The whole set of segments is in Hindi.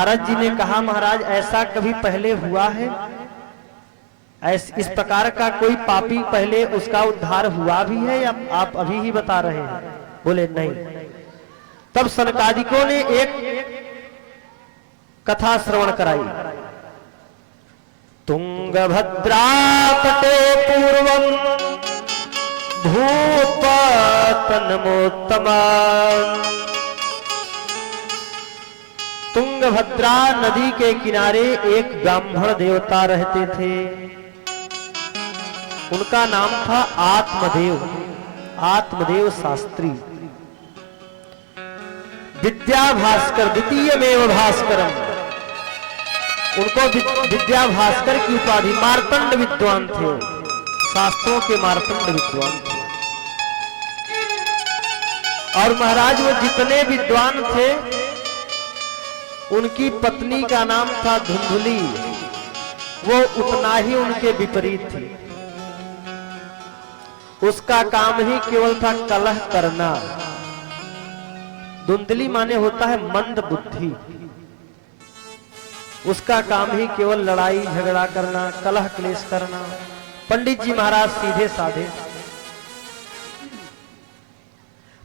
नारद जी ने कहा, महाराज ऐसा कभी पहले हुआ है? इस प्रकार का कोई पापी पहले उसका उद्धार हुआ भी है या आप अभी ही बता रहे हैं? बोले नहीं। तब सनकादिकों ने एक कथा श्रवण कराई। तुंगभद्रा तटे पूर्वम भूपतनमोत्तमा। तुंगभद्रा नदी के किनारे एक ब्राह्मण देवता रहते थे। उनका नाम था आत्मदेव, आत्मदेव शास्त्री। विद्या भास्कर, द्वितीयमेव भास्करम, उनको विद्या भास्कर की उपाधि, मार्तंड विद्वान थे, शास्त्रों के मार्तंड विद्वान थे। और महाराज वो जितने विद्वान थे उनकी पत्नी का नाम था धुंधुली, वो उतना ही उनके विपरीत थी। उसका काम ही केवल था कलह करना। धुंधली माने होता है मंद बुद्धि। उसका काम ही केवल लड़ाई झगड़ा करना, कलह क्लेश करना। पंडित जी महाराज सीधे साधे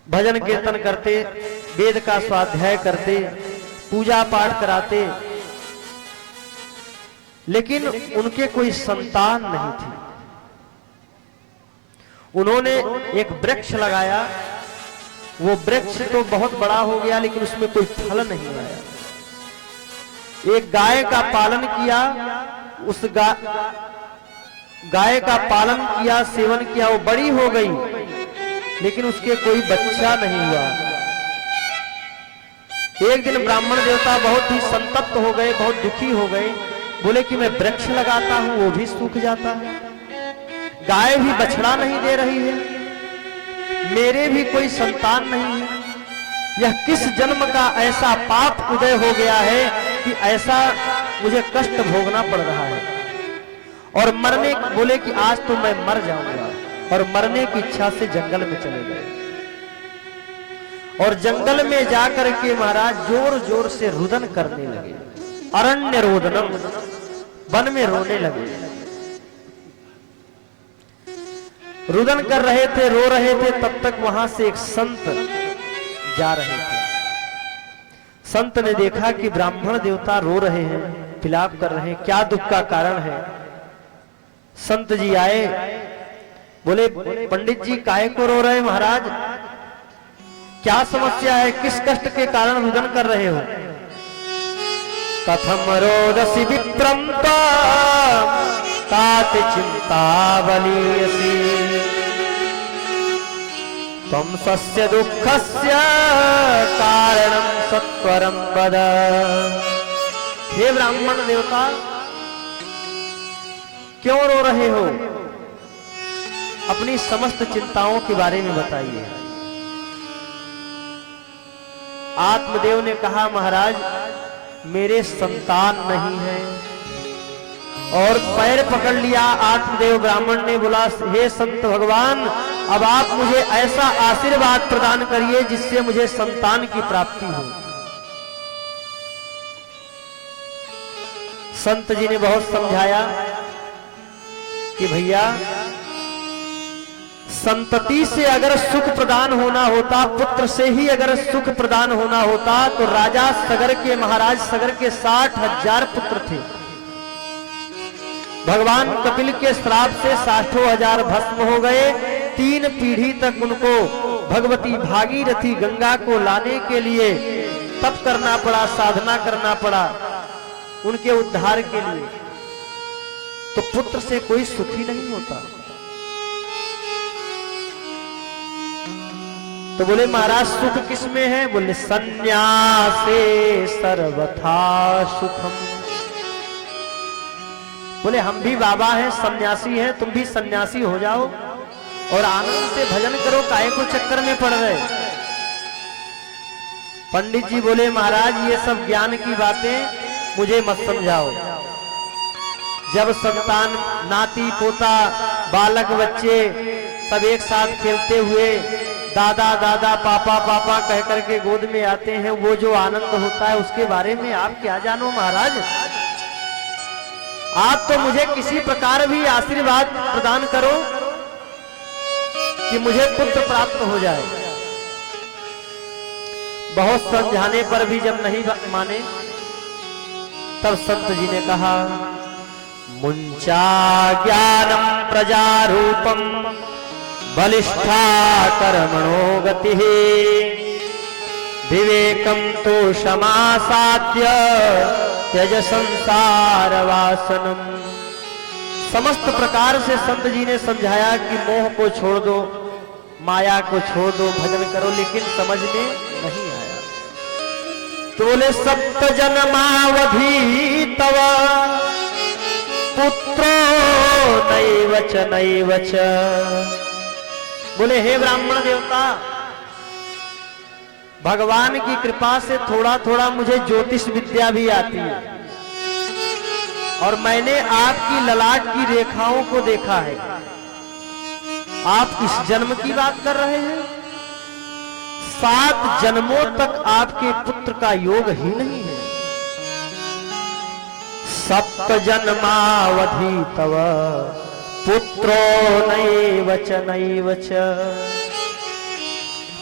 भजन कीर्तन करते, वेद का स्वाध्याय करते, पूजा पाठ कराते, लेकिन उनके कोई संतान नहीं थी। उन्होंने एक वृक्ष लगाया, वो वृक्ष तो बहुत बड़ा हो गया लेकिन उसमें कोई फल नहीं आया। एक गाय का पालन किया, उस गाय का पालन किया, सेवन किया, वो बड़ी हो गई लेकिन उसके कोई बच्चा नहीं हुआ। एक दिन ब्राह्मण देवता बहुत ही संतप्त हो गए, बहुत दुखी हो गए। बोले कि मैं वृक्ष लगाता हूं वो भी सूख जाता है, गाय भी बछड़ा नहीं दे रही है, मेरे भी कोई संतान नहीं है। यह किस जन्म का ऐसा पाप उदय हो गया है कि ऐसा मुझे कष्ट भोगना पड़ रहा है। और मरने, बोले कि आज तो मैं मर जाऊंगा। और मरने की इच्छा से जंगल में चले गए। और जंगल में जाकर के महाराज जोर जोर से रुदन करने लगे, अरण्य रोदनम, वन में रोने लगे। रुदन कर रहे थे, रो रहे थे, तब तक वहां से एक संत जा रहे थे। संत ने देखा कि ब्राह्मण देवता रो रहे हैं, विलाप कर रहे हैं, क्या दुख का कारण है? संत जी आए, बोले पंडित जी काहे को रो रहे महाराज, क्या समस्या है, किस कष्ट के कारण रुदन कर रहे हो? कथम रोदसी विप्रम तात चिंतावलीयसी त्वं स्वस्य दुःखस्य कारणं सत्वरं वद। हे ब्राह्मण देवता, क्यों रो रहे हो? अपनी समस्त चिंताओं के बारे में बताइए। आत्मदेव ने कहा, महाराज मेरे संतान नहीं है। और पैर पकड़ लिया आत्मदेव ब्राह्मण ने, बोला हे संत भगवान, अब आप मुझे ऐसा आशीर्वाद प्रदान करिए जिससे मुझे संतान की प्राप्ति हो। संत जी ने बहुत समझाया कि भैया संतति से अगर सुख प्रदान होना होता, पुत्र से ही अगर सुख प्रदान होना होता तो राजा सगर के, महाराज सगर के 60,000 पुत्र थे। भगवान कपिल के श्राप से 60,000 भस्म हो गए। 3 पीढ़ी तक उनको भगवती भागीरथी गंगा को लाने के लिए तप करना पड़ा, साधना करना पड़ा उनके उद्धार के लिए। तो पुत्र से कोई सुखी नहीं होता। तो बोले महाराज सुख किस में है? बोले सन्यासे सर्वथा सुखम। बोले हम भी बाबा हैं, सन्यासी हैं, तुम भी सन्यासी हो जाओ और आनंद से भजन करो, काहे को चक्कर में पड़ रहे? पंडित जी बोले महाराज ये सब ज्ञान की बातें मुझे मत समझाओ। जब संतान, नाती पोता, बालक बच्चे सब एक साथ खेलते हुए दादा दादा पापा पापा कह करके गोद में आते हैं, वो जो आनंद होता है उसके बारे में आप क्या जानो महाराज। आप तो मुझे किसी प्रकार भी आशीर्वाद प्रदान करो कि मुझे पुत्र प्राप्त हो जाए। बहुत समझाने पर भी जब नहीं माने, तब संत जी ने कहा, मुंचा ज्ञानम प्रजारूपम बलिष्ठा कर्मणो गति विवेकम तो क्षमासाध्य त्यज संसार वासनम। समस्त प्रकार से संत जी ने समझाया कि मोह को छोड़ दो, माया को छोड़ दो, भजन करो, लेकिन समझ में नहीं आया। तो बोले सप्त जन्मावधि तव पुत्रो नैवच नैवच। बोले हे ब्राह्मण देवता, भगवान की कृपा से थोड़ा थोड़ा मुझे ज्योतिष विद्या भी आती है, और मैंने आपकी ललाट की रेखाओं को देखा है। आप इस जन्म की बात कर रहे हैं? 7 जन्मों तक आपके पुत्र का योग ही नहीं है। सप्त जन्मावधि तव पुत्रो नैवच नैवच।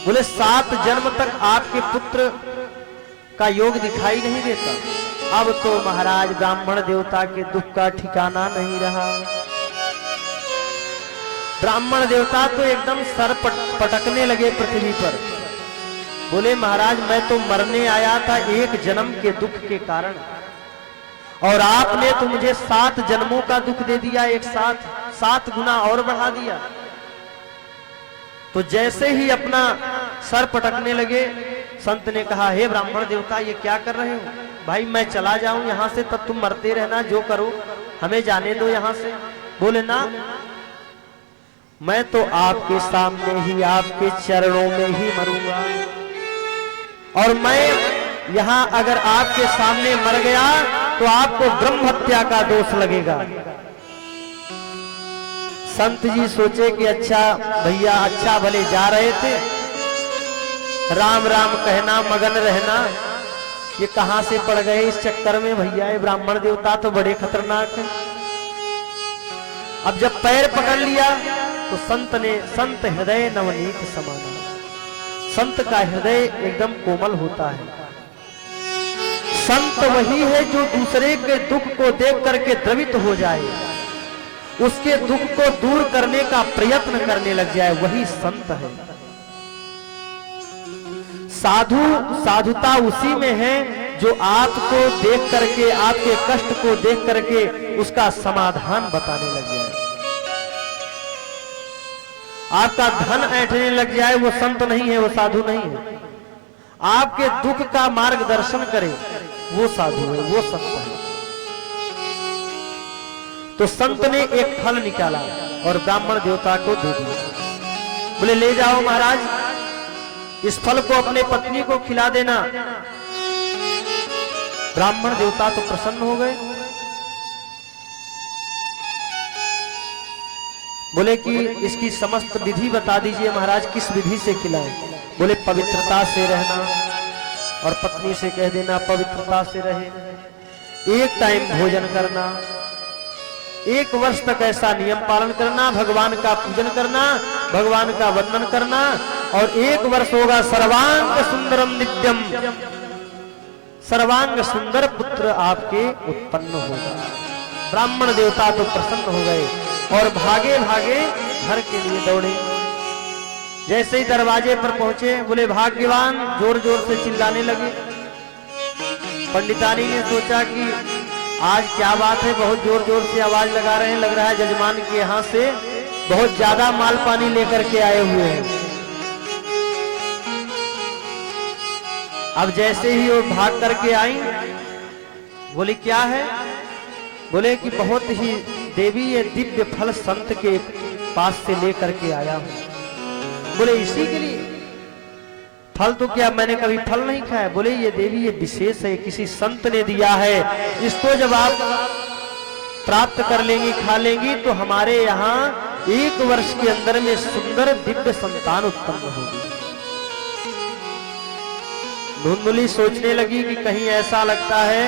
बोले 7 जन्म तक आपके पुत्र का योग दिखाई नहीं देता। अब तो महाराज ब्राह्मण देवता के दुख का ठिकाना नहीं रहा। ब्राह्मण देवता तो एकदम सर पटकने लगे पृथ्वी पर। बोले महाराज, मैं तो मरने आया था एक जन्म के दुख के कारण, और आपने तो मुझे 7 जन्मों का दुख दे दिया, एक साथ 7 गुना और बढ़ा दिया। तो जैसे ही अपना सर पटकने लगे, संत ने कहा, हे ब्राह्मण देवता, ये क्या कर रहे हो? भाई मैं चला जाऊं यहां से, तब तुम मरते रहना, जो करो हमें जाने दो यहां से। बोले ना, मैं तो आपके सामने ही, आपके चरणों में ही मरूंगा, और मैं यहां अगर आपके सामने मर गया तो आपको ब्रह्म हत्या का दोष लगेगा। संत जी सोचे कि अच्छा भैया, अच्छा भले जा रहे थे, राम राम कहना, मगन रहना, ये कहां से पड़ गए इस चक्कर में भैया। ये ब्राह्मण देवता तो बड़े खतरनाक है। अब जब पैर पकड़ लिया तो संत हृदय नवनीत समाना। संत का हृदय एकदम कोमल होता है। संत वही है जो दूसरे के दुख को देख करके द्रवित हो जाए, उसके दुख को दूर करने का प्रयत्न करने लग जाए, वही संत है। साधुता उसी में है जो आपको देख करके, आपके कष्ट को देख करके उसका समाधान बताने लग जाए। आपका धन ऐंठने लग जाए, वो संत नहीं है, वो साधु नहीं है। आपके दुख का मार्गदर्शन करे, वो साधु है, वो संत है। तो संत ने एक फल निकाला और ब्राह्मण देवता को दे दिया। बोले ले जाओ महाराज, इस फल को अपने पत्नी को खिला देना। ब्राह्मण देवता तो प्रसन्न हो गए। बोले कि इसकी समस्त विधि बता दीजिए महाराज, किस विधि से खिलाएं? बोले पवित्रता से रहना, और पत्नी से कह देना पवित्रता से रहे, एक टाइम भोजन करना, 1 वर्ष तक ऐसा नियम पालन करना, भगवान का पूजन करना, भगवान का वंदन करना, और 1 वर्ष होगा सर्वांग सुंदरम नित्यम, सर्वांग सुंदर पुत्र आपके उत्पन्न होगा। ब्राह्मण देवता तो प्रसन्न हो गए और भागे भागे घर के लिए दौड़े। जैसे ही दरवाजे पर पहुंचे, बोले भाग्यवान, जोर जोर से चिल्लाने लगे। पंडितानी ने सोचा कि आज क्या बात है, बहुत जोर जोर से आवाज लगा रहे हैं, लग रहा है जजमान के यहाँ से बहुत ज्यादा माल पानी लेकर के आए हुए हैं। अब जैसे ही वो भाग करके आई, बोले क्या है? बोले कि बहुत ही देवी, ये दिव्य फल संत के पास से लेकर के आया हूं। बोले इसी के लिए? फल तो क्या मैंने कभी फल नहीं खाया। बोले ये देवी, ये विशेष है, किसी संत ने दिया है, इसको जब आप प्राप्त कर लेंगी, खा लेंगी, तो हमारे यहाँ 1 वर्ष के अंदर में सुंदर दिव्य संतान उत्पन्न होगी। धुंधुली सोचने लगी कि कहीं ऐसा लगता है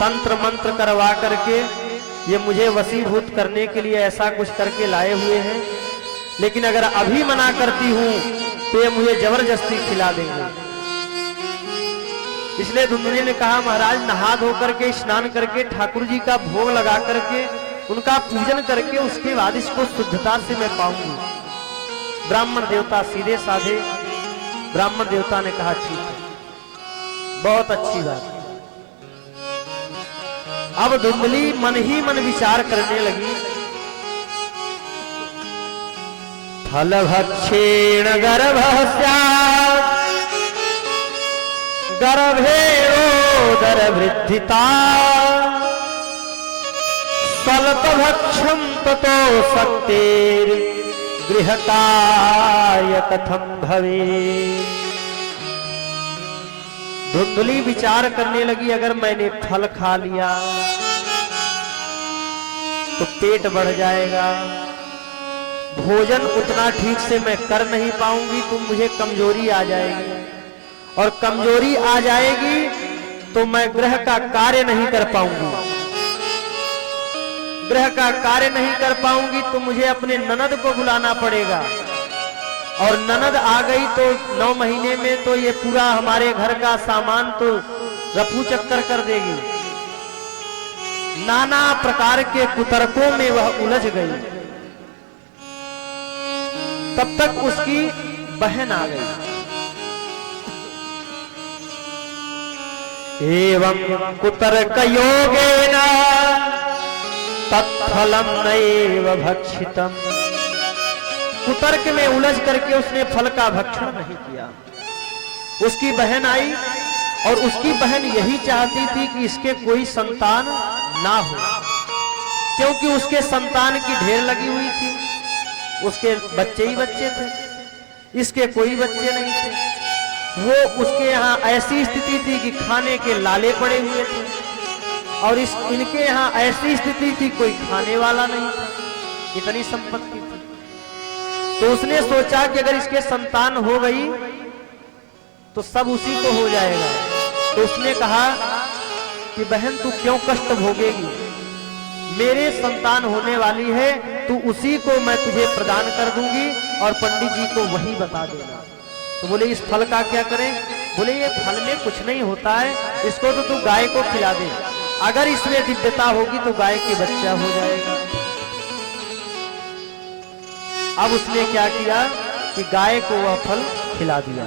तंत्र मंत्र करवा करके ये मुझे वशीभूत करने के लिए ऐसा कुछ करके लाए हुए हैं, लेकिन अगर अभी मना करती हूं तो ये मुझे जबरदस्ती खिला देंगे। इसलिए धुंधुली ने कहा, महाराज नहा धो करके स्नान करके ठाकुर जी का भोग लगा करके उनका पूजन करके उसके बाद इसको शुद्धता से मैं पाऊंगी। ब्राह्मण देवता सीधे साधे ब्राह्मण देवता ने कहा, ठीक है, बहुत अच्छी बात। अब धुंधली मन ही मन विचार करने लगी, फल भक्षेण गर्भः स्यात् गर्भेणोदर वृद्धिता स्वल्पभक्षं ततो शक्तेर् गृहकार्य कथं भवेत्। धुंधली विचार करने लगी, अगर मैंने फल खा लिया तो पेट बढ़ जाएगा, भोजन उतना ठीक से मैं कर नहीं पाऊंगी, तो मुझे कमजोरी आ जाएगी, और कमजोरी आ जाएगी तो मैं गृह का कार्य नहीं कर पाऊंगी। गृह का कार्य नहीं कर पाऊंगी तो मुझे अपने ननद को बुलाना पड़ेगा, और ननद आ गई तो 9 महीने में तो ये पूरा हमारे घर का सामान तो रफू चक्कर कर देगी। नाना प्रकार के कुतर्कों में वह उलझ गई। तब तक उसकी बहन आ गई। एवं कुतर्क योगेन तत्फलम नैव भक्षितम। कुतर्क में उलझ करके उसने फल का भक्षण नहीं किया। उसकी बहन आई और उसकी बहन यही चाहती थी कि इसके कोई संतान ना हो, क्योंकि उसके संतान की ढेर लगी हुई थी, उसके बच्चे ही बच्चे थे, इसके कोई बच्चे नहीं थे। वो उसके यहाँ ऐसी स्थिति थी कि खाने के लाले पड़े हुए थे, और इनके यहाँ ऐसी स्थिति थी कोई खाने वाला नहीं था, इतनी संपत्ति थी। तो उसने सोचा कि अगर इसके संतान हो गई तो सब उसी को हो जाएगा। तो उसने कहा कि बहन तू क्यों कष्ट भोगेगी, मेरे संतान होने वाली है, तू उसी को मैं तुझे प्रदान कर दूंगी और पंडित जी को वही बता देना। तो बोले इस फल का क्या करें? बोले ये फल में कुछ नहीं होता है, इसको तो तू गाय को खिला दे, अगर इसमें दिव्यता होगी तो गाय के बच्चा हो जाएगा। अब उसने क्या किया कि गाय को वह फल खिला दिया।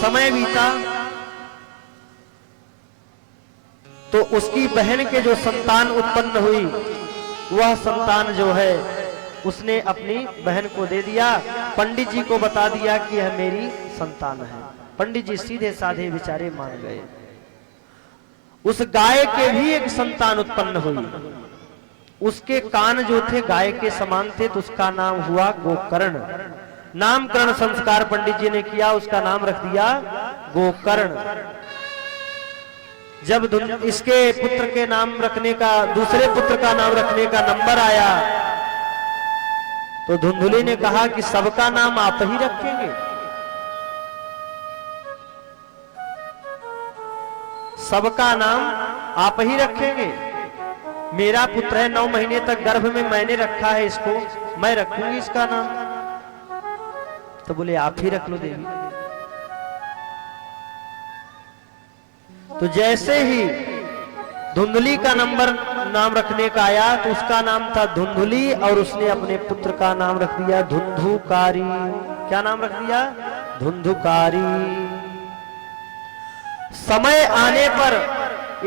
समय बीता तो उसकी बहन के जो संतान उत्पन्न हुई, वह संतान जो है उसने अपनी बहन को दे दिया, पंडित जी को बता दिया कि यह मेरी संतान है। पंडित जी सीधे साधे बेचारे मान गए। उस गाय के भी एक संतान उत्पन्न हुई। उसके कान जो थे गाय के समान थे, तो उसका नाम हुआ गोकर्ण। नामकरण संस्कार पंडित जी ने किया, उसका नाम रख दिया गोकर्ण। जब इसके पुत्र के नाम रखने का, दूसरे पुत्र का नाम रखने का नंबर आया, तो धुंधुली ने कहा कि सबका नाम आप ही रखेंगे। सबका नाम आप ही रखेंगे। मेरा पुत्र है, 9 महीने तक गर्भ में मैंने रखा है इसको, मैं रखूंगी इसका नाम। तो बोले आप ही रख लो देवी। तो जैसे ही धुंधुली का नाम रखने का आया, तो उसका नाम था धुंधुली, और उसने अपने पुत्र का नाम रख दिया धुंधुकारी। क्या नाम रख दिया? धुंधुकारी। समय आने पर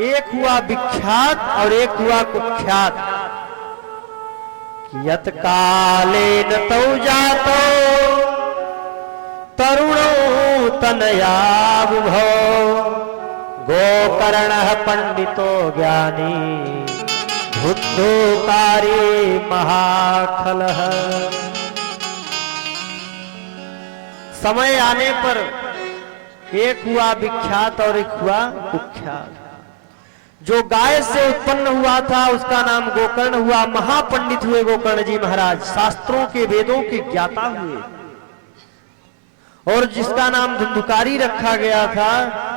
एक हुआ विख्यात और एक हुआ कुख्यात। यत कालेन तौ जातो तरुणो तनया बुभो गोकर्णः पंडितो ज्ञानी धुंधुकारी महाखलः। समय आने पर एक हुआ विख्यात और एक हुआ कुख्यात। जो गाय से उत्पन्न हुआ था उसका नाम गोकर्ण हुआ। महापंडित हुए गोकर्ण जी महाराज, शास्त्रों के वेदों के ज्ञाता हुए। और जिसका नाम धुंधुकारी रखा गया था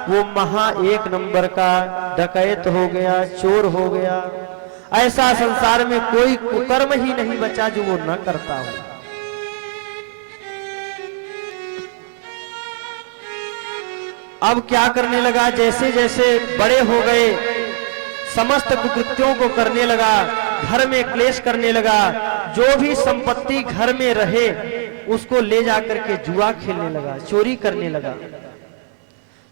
वो महा एक नंबर का डकैत हो गया, चोर हो गया। ऐसा संसार में कोई कुकर्म ही नहीं बचा जो वो न करता हो। अब क्या करने लगा, जैसे जैसे बड़े हो गए समस्त कुकृत्यों को करने लगा, घर में क्लेश करने लगा। जो भी संपत्ति घर में रहे उसको ले जाकर के जुआ खेलने लगा, चोरी करने लगा।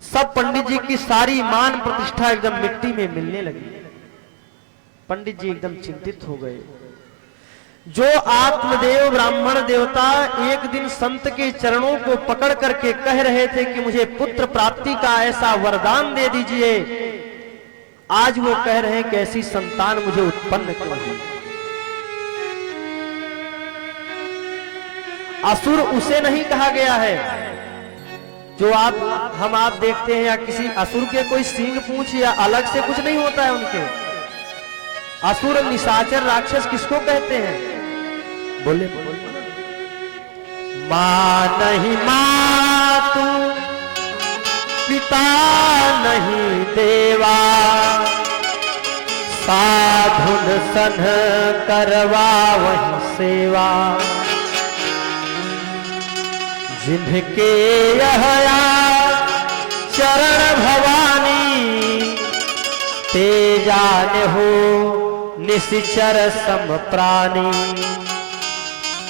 सब पंडित जी की सारी मान प्रतिष्ठा एकदम मिट्टी में मिलने लगी। पंडित जी एकदम चिंतित हो गए। जो आत्मदेव ब्राह्मण देवता एक दिन संत के चरणों को पकड़ करके कह रहे थे कि मुझे पुत्र प्राप्ति का ऐसा वरदान दे दीजिए, आज वो कह रहे हैं कि ऐसी संतान मुझे उत्पन्न क्यों हुई। असुर उसे नहीं कहा गया है जो आप देखते हैं, या किसी असुर के कोई सींग पूंछ या अलग से कुछ नहीं होता है उनके। असुर निशाचर राक्षस किसको कहते हैं? बोले मां नहीं मातु, पिता नहीं देवा, साधुन सन करवा वही सेवा। जिनके यहया चरण भवानी, ते जाने हो निशिचर सम प्राणी।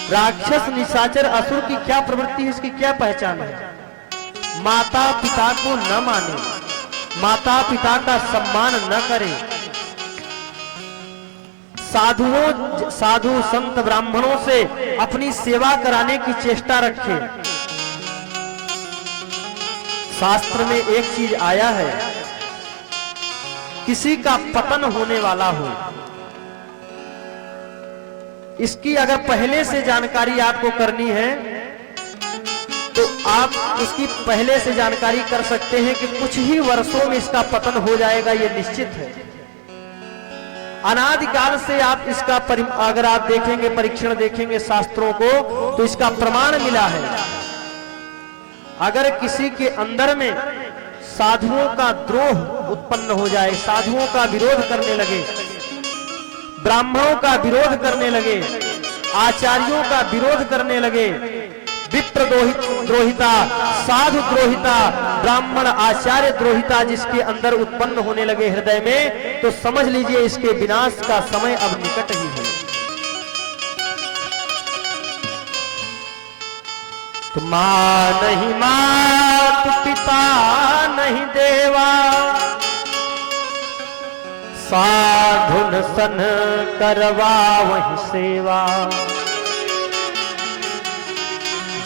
राक्षस निशाचर असुर की क्या प्रवृत्ति है, इसकी क्या पहचान है? माता पिता को न माने, माता पिता का सम्मान न करे, साधु संत ब्राह्मणों से अपनी सेवा कराने की चेष्टा रखे। शास्त्र में एक चीज आया है, किसी का पतन होने वाला हो, इसकी अगर पहले से जानकारी आपको करनी है तो आप इसकी पहले से जानकारी कर सकते हैं कि कुछ ही वर्षों में इसका पतन हो जाएगा, यह निश्चित है। अनादिकाल से आप इसका अगर आप देखेंगे, परीक्षण देखेंगे शास्त्रों को, तो इसका प्रमाण मिला है। अगर किसी के अंदर में साधुओं का द्रोह उत्पन्न हो जाए, साधुओं का विरोध करने लगे, ब्राह्मणों का विरोध करने लगे, आचार्यों का विरोध करने लगे, विप्र द्रोहिता, साधु द्रोहिता, ब्राह्मण आचार्य द्रोहिता जिसके अंदर उत्पन्न होने लगे हृदय में, तो समझ लीजिए इसके विनाश का समय अब निकट ही है। तो मां नहीं मात, पिता नहीं देवा, साधुन सन करवा वही सेवा।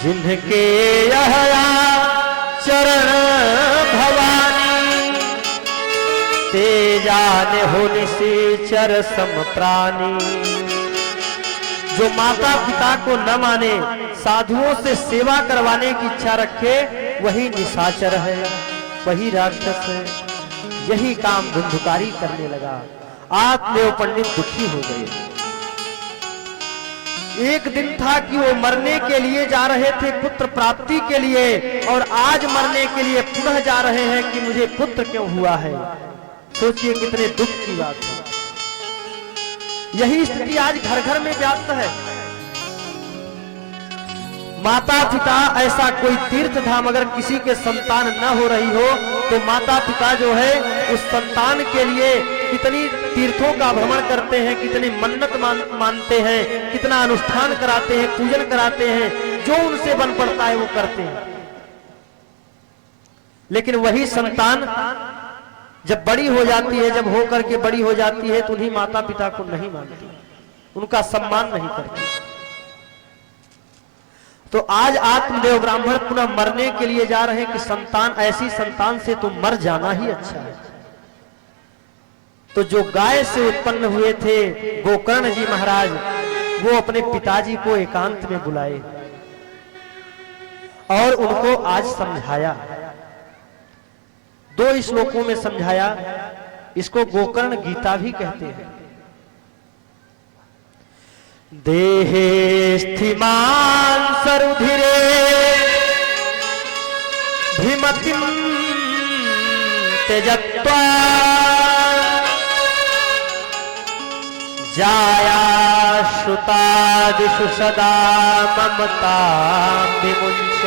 जिनके यहया चरण भवानी, ते जाने हो निशिचर सम प्राणी। जो माता पिता को न माने, साधुओं से सेवा करवाने की इच्छा रखे, वही निशाचर है, वही राक्षस है। यही काम धुंधुकारी करने लगा। आत्मदेव पंडित दुखी हो गए। एक दिन था कि वो मरने के लिए जा रहे थे, पुत्र प्राप्ति के लिए, और आज मरने के लिए पुनः जा रहे हैं कि मुझे पुत्र क्यों हुआ है। सोचिए कितने दुख की बात है। यही स्थिति आज घर घर में व्याप्त है। माता पिता, ऐसा कोई तीर्थ धाम अगर किसी के संतान न हो रही हो तो माता पिता जो है उस संतान के लिए कितनी तीर्थों का भ्रमण करते हैं, कितनी मन्नत मानते हैं, कितना अनुष्ठान कराते हैं, पूजन कराते हैं, जो उनसे बन पड़ता है वो करते हैं। लेकिन वही संतान जब बड़ी हो जाती है, जब होकर के बड़ी हो जाती है, तो उन्हीं माता पिता को नहीं मानती, उनका सम्मान नहीं करती। तो आज आत्मदेव ब्राह्मण पुनः मरने के लिए जा रहे हैं कि संतान, ऐसी संतान से तो मर जाना ही अच्छा है। तो जो गाय से उत्पन्न हुए थे गोकर्ण जी महाराज, वो अपने पिताजी को एकांत में बुलाए और उनको आज समझाया। 2 श्लोकों में समझाया इसको गोकर्ण गीता भी कहते हैं। देहे स्थिमान सरुधिरे भीमतिम त्यजत्वा जाया श्रुतादिषु सदा ममता विमुंच।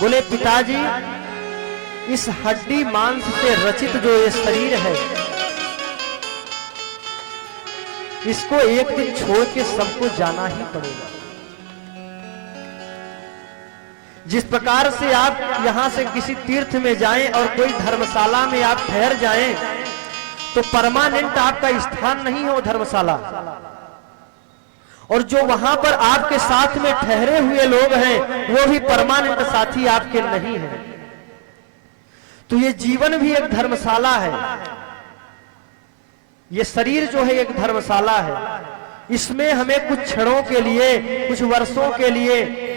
बोले पिताजी, इस हड्डी मांस से रचित जो ये शरीर है, इसको एक दिन छोड़ के सबको जाना ही पड़ेगा। जिस प्रकार से आप यहां से किसी तीर्थ में जाएं और कोई धर्मशाला में आप ठहर जाएं, तो परमानेंट आपका स्थान नहीं है वो धर्मशाला, और जो वहां पर आपके साथ में ठहरे हुए लोग हैं वो भी परमानेंट साथी आपके नहीं हैं। तो ये जीवन भी एक धर्मशाला है, ये शरीर जो है एक धर्मशाला है। इसमें हमें कुछ क्षणों के लिए, कुछ वर्षों के लिए,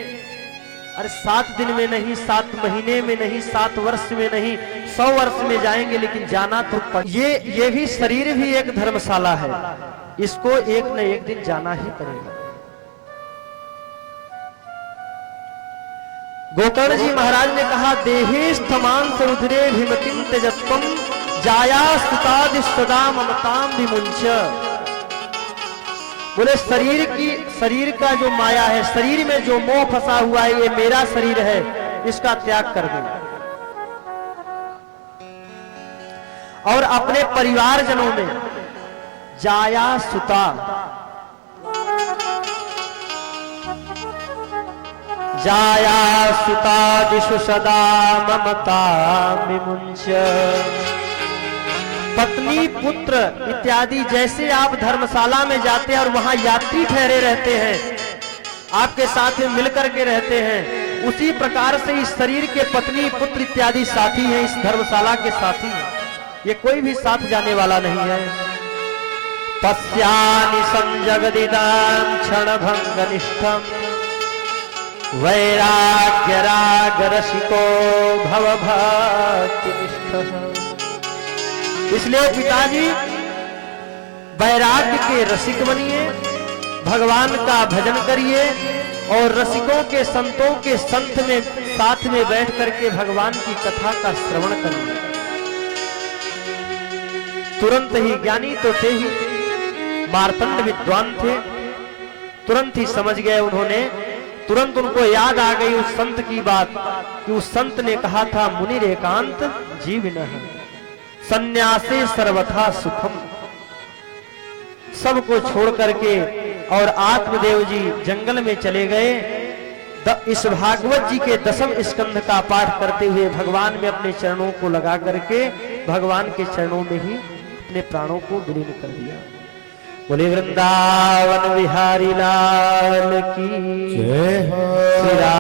अरे 7 दिन में नहीं, 7 महीने में नहीं, 7 वर्ष में नहीं, 100 वर्ष में जाएंगे, लेकिन जाना तो ये भी शरीर भी एक धर्मशाला है, इसको एक न एक दिन जाना ही पड़ेगा। गोकर्ण जी महाराज ने कहा, देहे स्थमान सरुधिरे भीमतिम त्यजत्वम जाया स्तुतादि सदा ममताम विमुंच। बोले शरीर का जो माया है, शरीर में जो मोह फंसा हुआ है, ये मेरा शरीर है, इसका त्याग कर दो और अपने परिवारजनों में जाया सुता, जाया सुता दिशु सदा ममता विमुंच। पत्नी पुत्र इत्यादि जैसे आप धर्मशाला में जाते हैं और वहां यात्री ठहरे रहते हैं, आपके साथ में मिलकर के रहते हैं, उसी प्रकार से इस शरीर के पत्नी पुत्र इत्यादि साथी हैं, इस धर्मशाला के साथी हैं। ये कोई भी साथ जाने वाला नहीं है। पश्यानि संजगदिदां क्षणभंगनिष्ठं वैराग्य राग रसिको भवभक्तिनिष्ठः। इसलिए पिताजी, वैराग्य के रसिक बनिए, भगवान का भजन करिए और रसिकों के, संतों के संत में साथ में बैठ करके भगवान की कथा का श्रवण करिए। तुरंत ही, ज्ञानी तो थे ही, मार्तंड विद्वान थे, तुरंत ही समझ गए उन्होंने, तुरंत उनको याद आ गई उस संत की बात कि उस संत ने कहा था, मुनिर एकांत जीविनः सन्यासे सर्वथा सुखम। सबको छोड़ करके और आत्मदेव जी जंगल में चले गए। इस भागवत जी के 10वें स्कंध का पाठ करते हुए भगवान में अपने चरणों को लगा करके भगवान के चरणों में ही अपने प्राणों को विलीन कर दिया। बोले वृंदावन बिहारी लाल की जय हो।